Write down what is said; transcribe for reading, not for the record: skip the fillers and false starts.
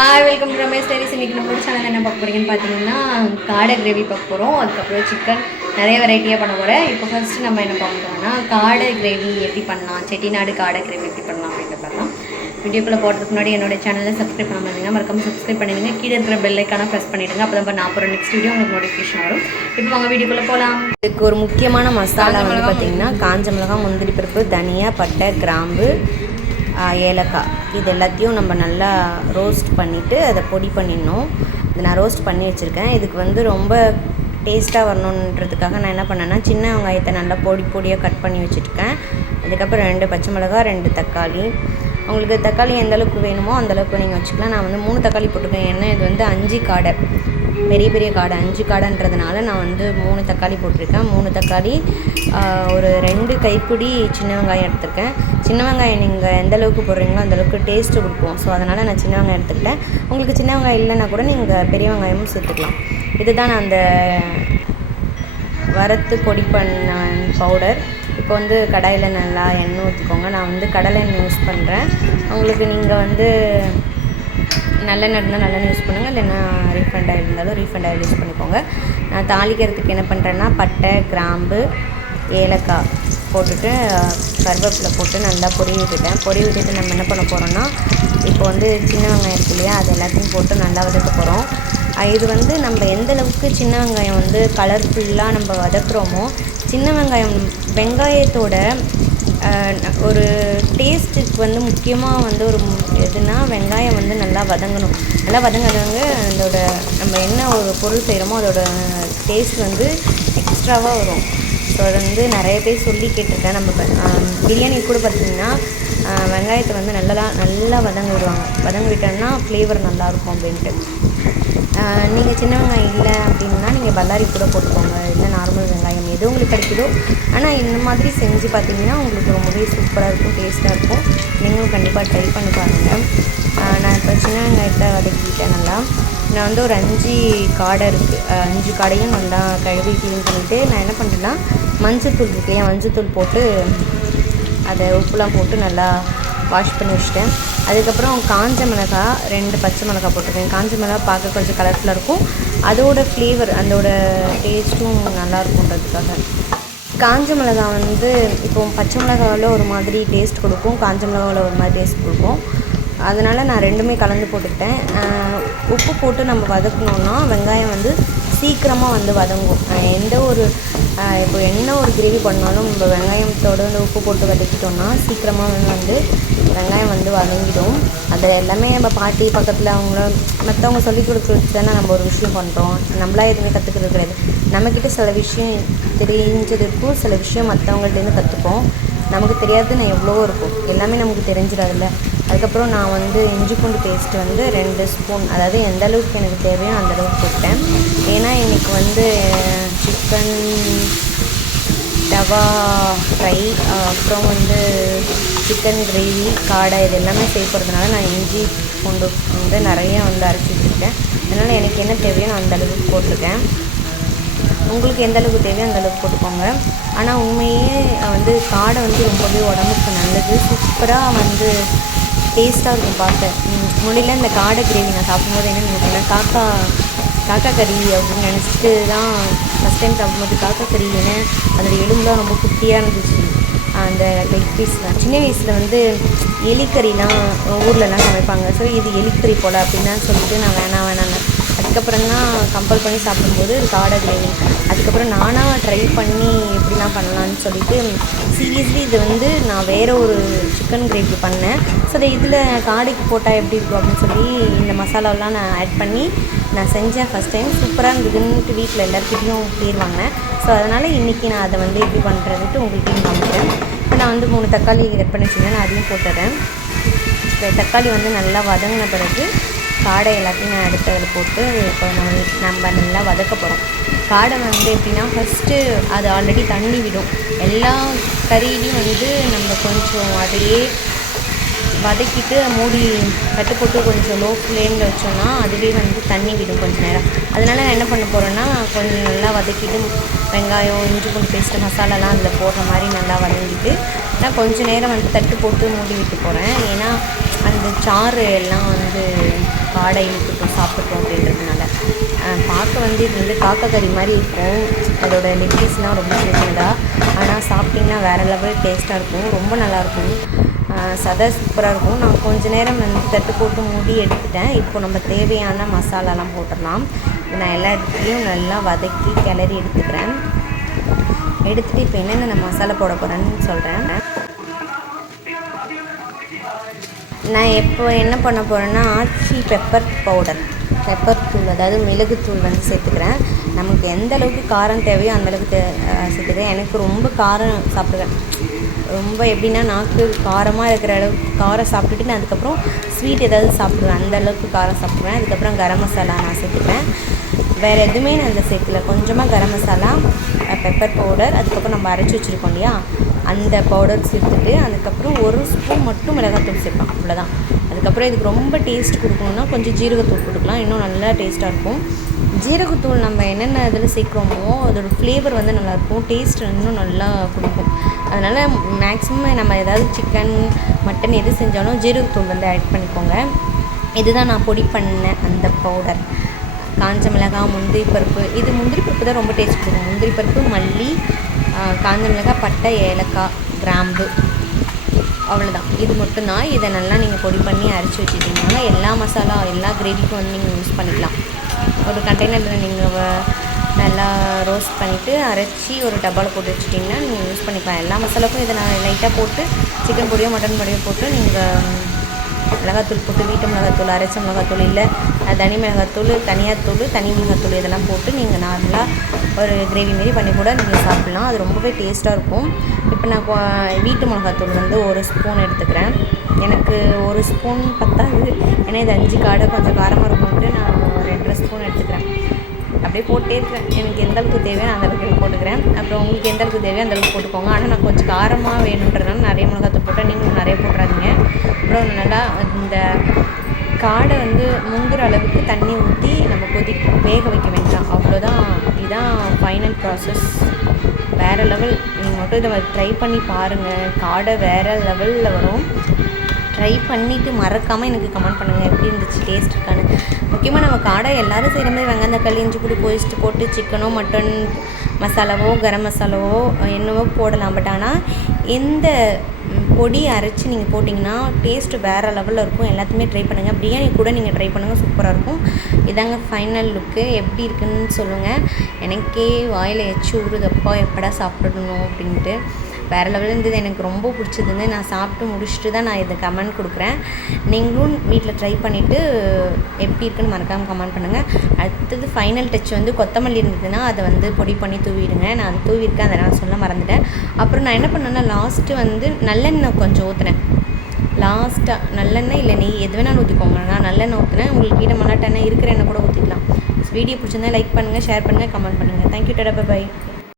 Hi welcome to Ramesh diaries. இன்றைக்கி நம்மளோட channel என்ன பார்க்க போகிறீங்கன்னு பார்த்தீங்கன்னா காடை கிரேவி பார்க்க போகிறோம். அதுக்கப்புறம் சிக்கன் நிறைய வெரைட்டியாக பண்ண போகிறேன். இப்போ ஃபஸ்ட்டு நம்ம என்ன பார்க்குறோம்னா காடை கிரேவி எப்படி பண்ணலாம், செட்டிநாடு காடை கிரேவி எப்படி பண்ணலாம் அப்படின்ட்டு பார்க்கலாம். வீடியோக்குள்ளே போகிறதுக்கு முன்னாடி என்னோட சேனலில் சப்ஸ்கிரைப் பண்ண முடியுங்க, மறக்காம சப்ஸ்கிரைப் பண்ணிடுங்க. கீழே இருக்கிற பெல்லைக்கான ப்ரெஸ் பண்ணிவிடுங்க. அப்போ தான் நான் போகிற நெக்ஸ்ட் வீடியோ உங்களுக்கு நோட்டிஃபிகேஷன் வரும். இப்போ வாங்க வீடியோக்குள்ளே போகலாம். இதுக்கு ஒரு முக்கியமான மசாலா வந்து பார்த்திங்கன்னா காஞ்ச மிளகாய், முந்திரி பருப்பு, தனியா, பட்டை, கிராம்பு, ஏலக்காய், இது எல்லாத்தையும் நம்ம நல்லா ரோஸ்ட் பண்ணிவிட்டு அதை பொடி பண்ணிடணும். இது நான் ரோஸ்ட் பண்ணி வச்சுருக்கேன். இதுக்கு வந்து ரொம்ப டேஸ்ட்டாக வரணுன்றதுக்காக நான் என்ன பண்ணேன்னா சின்ன வெங்காயத்தை நல்லா பொடியாக கட் பண்ணி வச்சுருக்கேன். அதுக்கப்புறம் 2 பச்சை மிளகாய், 2 தக்காளி. உங்களுக்கு தக்காளி எந்த அளவுக்கு வேணுமோ அந்தளவுக்கு நீங்கள் வச்சுக்கலாம். நான் வந்து 3 தக்காளி போட்டிருக்கேன். ஏன்னா இது வந்து 5 காடை, பெரிய காடை, 5 காடைன்றதுனால நான் வந்து 3 தக்காளி போட்டிருக்கேன். 3 தக்காளி, ஒரு 2 கைப்பிடி சின்ன வெங்காயம் எடுத்திருக்கேன். சின்ன வெங்காயம் நீங்கள் எந்த அளவுக்கு போடுறீங்களோ அந்தளவுக்கு டேஸ்ட்டு கொடுப்போம். ஸோ அதனால் நான் சின்ன வெங்காயம் எடுத்துக்கிட்டேன். உங்களுக்கு சின்ன வெங்காயம் இல்லைன்னா கூட நீங்கள் பெரிய வெங்காயமும் சேர்த்துக்கலாம். இதுதான் நான் அந்த வறுத்து பொடி பண்ண பவுடர். இப்போ வந்து கடாயில் நல்லா எண்ணெய் ஊற்றிக்கோங்க. நான் வந்து கடலை எண்ணெய் யூஸ் பண்ணுறேன். உங்களுக்கு நீங்கள் வந்து நல்லெண்ணெய் இருந்தால் நல்லெண்ணெய் யூஸ் பண்ணுங்கள், இல்லைன்னா ரீஃபண்ட் ஆயில் இருந்தாலும் ரீஃபண்ட் ஆயில் யூஸ் பண்ணிக்கோங்க. நான் தாளிக்கிறதுக்கு என்ன பண்ணுறேன்னா பட்டை, கிராம்பு, ஏலக்காய் போட்டுட்டு கருவேப்பிலை போட்டு நல்லா பொரி விட்டுட்டு நம்ம என்ன பண்ண போகிறோன்னா இப்போ வந்து சின்ன வெங்காயம் இருக்கு இல்லையா, அது எல்லாத்தையும் போட்டு நல்லா வதக்க போகிறோம். இது வந்து நம்ம எந்த அளவுக்கு சின்ன வெங்காயம் வந்து கலர்ஃபுல்லாக நம்ம வதக்குறோமோ, சின்ன வெங்காயத்தோட ஒரு டேஸ்ட்டுக்கு வந்து முக்கியமாக வந்து ஒரு எதுனா வெங்காயம் வந்து நல்லா வதங்கணும். நல்லா வதங்கிறவங்க அதோட நம்ம என்ன ஒரு பொருள் செய்கிறோமோ அதோட டேஸ்ட் வந்து எக்ஸ்ட்ராவாக வரும். ஸோ அதை வந்து நிறைய பேர் சொல்லி கேட்டிருக்கேன். நம்ம பிரியாணி கூட பார்த்திங்கன்னா வெங்காயத்தை வந்து நல்லா வதங்க விட்டோம்னா ஃப்ளேவர் நல்லாயிருக்கும் அப்படின்ட்டு. நீங்கள் சின்ன வெங்காயம் இல்லை அப்படின்னா நீங்கள் பல்லாரி கூட போட்டுக்கோங்க, இல்லை நார்மல் வெங்காயம் எது உங்களுக்கு கிடைக்குதோ. ஆனால் இந்த மாதிரி செஞ்சு பார்த்தீங்கன்னா உங்களுக்கு ரொம்பவே சூப்பராக இருக்கும், டேஸ்ட்டாக இருக்கும். நீங்களும் கண்டிப்பாக ட்ரை பண்ணி பாருங்கள். நான் இப்போ சின்ன வெங்காயத்தை வதக்கிட்டேன் நல்லா. நான் வந்து ஒரு 5 காடை இருக்குது. 5 காடையும் நல்லா கழுவி க்ளீன் பண்ணிவிட்டு நான் என்ன பண்ணுறேன்னா மஞ்சத்தூள் இருக்கு இல்லையா, மஞ்சத்தூள் போட்டு அதை உப்புலாம் போட்டு நல்லா வாஷ் பண்ணி வச்சுட்டேன். அதுக்கப்புறம் காஞ்ச மிளகாய், 2 பச்சை மிளகாய் போட்டிருக்கேன். காஞ்ச மிளகாய் பார்க்க கொஞ்சம் கலர்ஃபுல்லாக இருக்கும், அதோட ஃப்ளேவர் அதோட டேஸ்ட்டும் நல்லாயிருக்குன்றதுக்காக. காஞ்ச மிளகாய் வந்து இப்போ பச்சை மிளகாவில் ஒரு மாதிரி டேஸ்ட் கொடுக்கும், காஞ்ச மிளகாவில் ஒரு மாதிரி டேஸ்ட் கொடுக்கும். அதனால் நான் 2மே கலந்து போட்டுக்கிட்டேன். உப்பு போட்டு நம்ம வதக்கணுன்னா வெங்காயம் வந்து சீக்கிரமாக வந்து வதங்கும். எந்த ஒரு இப்போ என்ன ஒரு கிரேவி பண்ணாலும் நம்ம வெங்காயத்தோடு வந்து உப்பு போட்டு வதக்கிட்டோம்னா சீக்கிரமாக வந்து வெங்காயம் வந்து வதங்கிடும். அது எல்லாமே நம்ம பாட்டி பக்கத்தில் மற்றவங்க சொல்லிக் கொடுக்குறது தானே நம்ம ஒரு விஷயம் பண்ணுறோம். நம்மளா எதுவுமே கற்றுக்கிறது கிடையாது. நம்மக்கிட்ட சில விஷயம் தெரிஞ்சதுக்கும் சில விஷயம் மற்றவங்கள்ட்டேருந்து கற்றுப்போம். நமக்கு தெரியாதுன்னு எவ்வளவோ இருக்கும், எல்லாமே நமக்கு தெரிஞ்சிடாதுல்ல. அதுக்கப்புறம் நான் வந்து இஞ்சி பூண்டு பேஸ்ட்டு வந்து 2 ஸ்பூன், அதாவது எந்த அளவுக்கு எனக்கு தேவையோ அந்தளவுக்கு போட்டேன். ஏன்னா இன்றைக்கி வந்து சிக்கன் தவா ஃப்ரை, அப்புறம் வந்து சிக்கன் கிரேவி, காடை இது எல்லாமே சேர்க்கறதுனால நான் இஞ்சி பூண்டு வந்து நிறைய வந்து அரைச்சி வச்சுருக்கேன். அதனால் எனக்கு என்ன தேவையோ நான் அந்தளவுக்கு போட்டிருக்கேன். உங்களுக்கு எந்த அளவுக்கு தேவையோ அந்தளவுக்கு போட்டுக்கோங்க. ஆனால் உண்மையே வந்து காடை வந்து ரொம்பவே உடம்புக்கு நல்லது, சூப்பராக வந்து டேஸ்ட்டாக இருக்கும் பார்க்க. முன்னாடியில் இந்த காடை கிரேவி நான் சாப்பிடும்போது என்ன நினைக்கிறேன், காக்கா கறி அப்படின்னு நினச்சிட்டு தான் ஃபஸ்ட் டைம் சாப்பிடும்போது காக்கா கறி. ஏன்னா அதோட எலும்புலாம் ரொம்ப குட்டியாக இருந்துச்சு, அந்த லெக் பீஸ்லாம். சின்ன வயசில் வந்து எலிக்கறிலாம் ஊர்லலாம் சமைப்பாங்க. ஸோ இது எலிக்கறி போல் அப்படின்னு சொல்லிட்டு நான் வேணான்னு அதுக்கப்புறம் தான் கம்பல் பண்ணி சாப்பிடும்போது காடை கிரேவி. அதுக்கப்புறம் நானாக ட்ரை பண்ணி எப்படிலாம் பண்ணலான்னு சொல்லிட்டு சீரியஸ்லி இது வந்து நான் வேறு ஒரு சிக்கன் கிரேவி பண்ணேன். ஸோ அதை இதில் காடைக்கு போட்டால் எப்படி இருக்கும் அப்படின்னு சொல்லி இந்த மசாலாவெலாம் நான் ஆட் பண்ணி நான் செஞ்சேன் ஃபஸ்ட் டைம். சூப்பராக இருந்ததுன்ட்டு வீட்டில் எல்லாருக்கிட்டையும் பேர் வாங்கினேன். ஸோ அதனால் இன்றைக்கி நான் அதை வந்து எப்படி பண்ணுறதுட்டு உங்கள்கிட்டையும் காமிக்கிறேன். இப்போ நான் வந்து 3 தக்காளி கட் பண்ணி வச்சுருந்தேன், நான் அதையும் போட்டுறேன். தக்காளி வந்து நல்லா வதங்கின பிறகு காடை எல்லாத்தையும் நான் எடுத்து அதில் போட்டு இப்போ நம்ம நல்லா வதக்க போகிறோம். காடை வந்து எப்படின்னா ஃபஸ்ட்டு அது ஆல்ரெடி தண்ணி விடும். எல்லா கறியிலையும் வந்து நம்ம கொஞ்சம் அதையே வதக்கிட்டு மூடி கட்டு போட்டு கொஞ்சம் லோ ஃப்ளேமில் வச்சோன்னா அதுவே வந்து தண்ணி விடும் கொஞ்சம் நேரம். அதனால் நான் என்ன பண்ண போகிறேன்னா கொஞ்சம் நல்லா வதக்கிட்டு வெங்காயம், இஞ்சி பூண்டு பேஸ்ட்டு, மசாலாலாம் அதில் போடுற மாதிரி நல்லா வதங்கிட்டு நான் கொஞ்சம் நேரம் வந்து தட்டு போட்டு மூடி விட்டு போகிறேன். ஏன்னா அந்த சாறு எல்லாம் வந்து காடை இழுத்துட்டோம் சாப்பிட்டோம் அப்படின்றதுனால. பார்க்க வந்து இது வந்து காக்கா கறி மாதிரி இருக்கும். அதோட லெக் பீஸ்லாம் ரொம்ப சின்னதாக, ஆனால் சாப்பிட்டிங்கன்னா வேறு லெவல் டேஸ்ட்டாக இருக்கும். ரொம்ப நல்லாயிருக்கும். சதை சூப்பராக இருக்கும். நான் கொஞ்சம் நேரம் வந்து தட்டு போட்டு மூடி எடுத்துட்டேன். இப்போ நம்ம தேவையான மசாலாலாம் போட்டுடலாம். நான் எல்லா இடத்துலையும் நல்லா வதக்கி கிளறி எடுத்துக்கிறேன். எடுத்துகிட்டு இப்போ என்னென்ன நான் மசாலா போட போகிறேன்னு சொல்கிறேன். நான் இப்போ என்ன பண்ண போகிறேன்னா ஆச்சி பெப்பர் பவுடர், பெப்பர் தூள், அதாவது மிளகுத்தூள் வந்து சேர்த்துக்கிறேன். நமக்கு எந்த அளவுக்கு காரம் தேவையோ அந்தளவுக்கு சேர்த்துக்கிறேன். எனக்கு ரொம்ப காரம் சாப்பிடுவேன். ரொம்ப எப்படின்னா நாக்கு காரமாக இருக்கிற அளவுக்கு காரம் சாப்பிட்டுட்டு நான் அதுக்கப்புறம் ஸ்வீட் ஏதாவது சாப்பிடுவேன். அந்த அளவுக்கு காரம் சாப்பிடுவேன். அதுக்கப்புறம் கரம் மசாலா நான் சேர்த்துப்பேன். வேறு எதுவுமே நான் அந்த சேர்க்கல. கொஞ்சமாக கரம் மசாலா, பெப்பர் பவுடர், அதுக்கப்புறம் நம்ம அரைச்சி வச்சுருக்கோம் இல்லையா அந்த பவுடர் சேர்த்துட்டு அதுக்கப்புறம் 1 ஸ்பூன் மட்டும் மிளகாத்தூள் சேர்ப்பேன். அவ்வளோதான். அதுக்கப்புறம் இதுக்கு ரொம்ப டேஸ்ட் கொடுக்கணுன்னா கொஞ்சம் ஜீரகத்தூள் கொடுக்கலாம். இன்னும் நல்லா டேஸ்ட்டாக இருக்கும். ஜீரகத்தூள் நம்ம என்னென்ன இதில் சேர்க்குறோமோ அதோடய ஃப்ளேவர் வந்து நல்லாயிருக்கும். டேஸ்ட் இன்னும் நல்லா கொடுக்கும். அதனால் மேக்ஸிமம் நம்ம ஏதாவது சிக்கன் மட்டன் எது செஞ்சாலும் ஜீரகத்தூள் வந்து ஆட் பண்ணிக்கோங்க. இதுதான் நான் பொடி பண்ண அந்த பவுடர். காஞ்ச மிளகாய், முந்திரி பருப்பு, இது முந்திரி பருப்பு தான் ரொம்ப டேஸ்ட் கொடுக்கும். முந்திரி பருப்பு, மல்லி, காஞ்ச மிளகாய், பட்டை, ஏலக்காய், கிராம்பு, அவ்வளோதான். இது மட்டும்தான். இதை நல்லா நீங்கள் பொடி பண்ணி அரைச்சி வச்சுட்டிங்கன்னா எல்லா மசாலா எல்லா கிரேவிக்கும் வந்து நீங்கள் யூஸ் பண்ணிக்கலாம். ஒரு கண்டெய்னரில் நீங்கள் நல்லா ரோஸ்ட் பண்ணிவிட்டு அரைச்சி ஒரு டப்பாவில் போட்டு வச்சுட்டிங்கன்னா நீங்கள் யூஸ் பண்ணிக்கலாம். எல்லா மசாலாவுக்கும் இதை நான் லைட்டாக போட்டு சிக்கன் பொடியோ மட்டன் பொடியோ போட்டு நீங்கள் மிளகாத்தூள் போட்டு வீட்டு மிளகாத்தூள், அரைச்ச மிளகாத்தூள், இல்லை தனி மிளகாத்தூள், தனியாத்தூள், தனி மிளகாத்தூள் இதெல்லாம் போட்டு நீங்கள் நார்மலாக ஒரு கிரேவி மாரி பண்ணி கூட நீங்கள் சாப்பிட்லாம். அது ரொம்பவே டேஸ்ட்டாக இருக்கும். இப்போ நான் வீட்டு மிளகாத்தூள் வந்து 1 ஸ்பூன் எடுத்துக்கிறேன். எனக்கு 1 ஸ்பூன் பத்தாது, ஏன்னா இது 5 காடை கொஞ்சம் காரமாக இருக்கும்ட்டு நான் 2 ஸ்பூன் எடுத்துக்கிறேன். அப்படியே போட்டே இருக்கிறேன். எனக்கு எந்த அளவுக்கு தேவையோ அந்த அளவுக்கு போட்டுக்கிறேன். அப்புறம் உங்களுக்கு எந்த அளவுக்கு தேவையோ அந்த அளவுக்கு போட்டுக்கோங்க. ஆனால் நான் கொஞ்சம் காரமாக வேணுன்றதுனால நிறைய மிளகாத்தூள் போட்டால் நீங்களும் நிறைய போட்டுறாதீங்க. அப்புறம் நல்லா இந்த காடை வந்து முங்குற அளவுக்கு தண்ணி ஊற்றி நம்ம வேக வைக்க வேண்டாம். அவ்வளோதான். இதுதான் ஃபைனல் ப்ராசஸ். வேறு லெவல். நீங்கள் மட்டும் இதை ட்ரை பண்ணி பாருங்கள். காடை வேறு லெவலில் வரும். ட்ரை பண்ணிவிட்டு மறக்காமல் எனக்கு கமெண்ட் பண்ணுங்கள் எப்படி இருந்துச்சு, டேஸ்ட் இருக்கான்னு. முக்கியமாக நம்ம காடை எல்லோரும் செய்கிற மாதிரி வெங்காயம், தக்காளி, இஞ்சி பூண்டு பேஸ்ட் போட்டு சிக்கனோ மட்டன் மசாலாவோ கரம் மசாலாவோ என்னவோ போடலாம். பட் ஆனால் எந்த பொடி அரைச்சி நீங்கள் போட்டிங்கன்னா டேஸ்ட்டு வேறு லெவலில் இருக்கும். எல்லாத்தையுமே ட்ரை பண்ணுங்கள். பிரியாணி கூட நீங்கள் ட்ரை பண்ணுங்கள், சூப்பராக இருக்கும். இதாங்க ஃபைனல் லுக்கு. எப்படி இருக்குன்னு சொல்லுங்கள். எனக்கே வாயில் எச்சு ஊறுதப்பா எப்படா சாப்பிடணும் அப்படின்ட்டு. வேறு லெவலில் இருந்தது. எனக்கு ரொம்ப பிடிச்சதுன்னு நான் சாப்பிட்டு முடிச்சுட்டு தான் நான் இதை கமெண்ட் கொடுக்குறேன். நீங்களும் வீட்டில் ட்ரை பண்ணிவிட்டு எப்படி இருக்குன்னு மறக்காமல் கமெண்ட் பண்ணுங்கள். அடுத்தது ஃபைனல் டச் வந்து கொத்தமல்லி இருந்ததுன்னா அதை வந்து பொடி பண்ணி தூவிடுங்க. நான் அது தூவிருக்கேன், அதை நான் சொல்ல மறந்துட்டேன். அப்புறம் நான் என்ன பண்ணேன்னா லாஸ்ட்டு வந்து நல்லெண்ணெய் கொஞ்சம் ஊற்றினேன். லாஸ்ட்டாக நல்லெண்ணெய் இல்லை நெய் எது வேணாலும் ஊற்றிக்கோங்க. நான் நல்லெண்ணெய் ஊற்றினேன். உங்களுக்கு வீட்டை மல்லாட்டெண்ணெய் இருக்கிற எண்ணெய் கூட ஊற்றிக்கலாம். வீடியோ பிடிச்சிருந்தா லைக் பண்ணுங்கள், ஷேர் பண்ணுங்கள், கமெண்ட் பண்ணுங்கள். தேங்க்யூ. டாடா, பை.